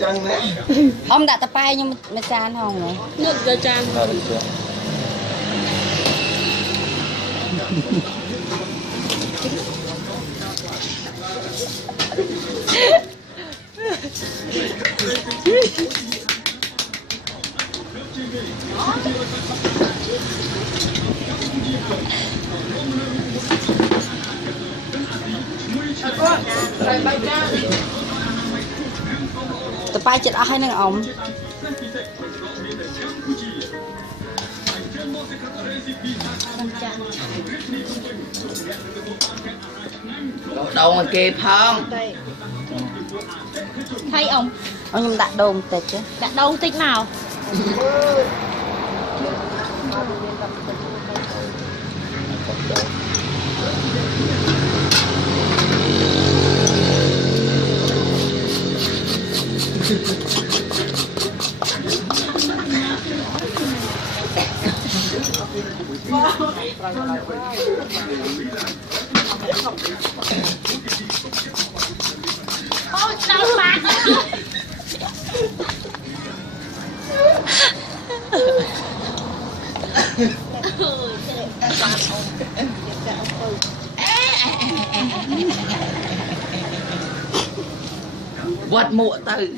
Chẳng nè. Ông đã tập bay nhưng mà chan không rồi. Nước cho chan. Tập bay chết ai năng ông. Đâu mà kịp không? Thấy ông Nhưng đặt đồ một tịch chứ. đã đâu tích nào. Ôi, đau mặt. Quạt mụa từ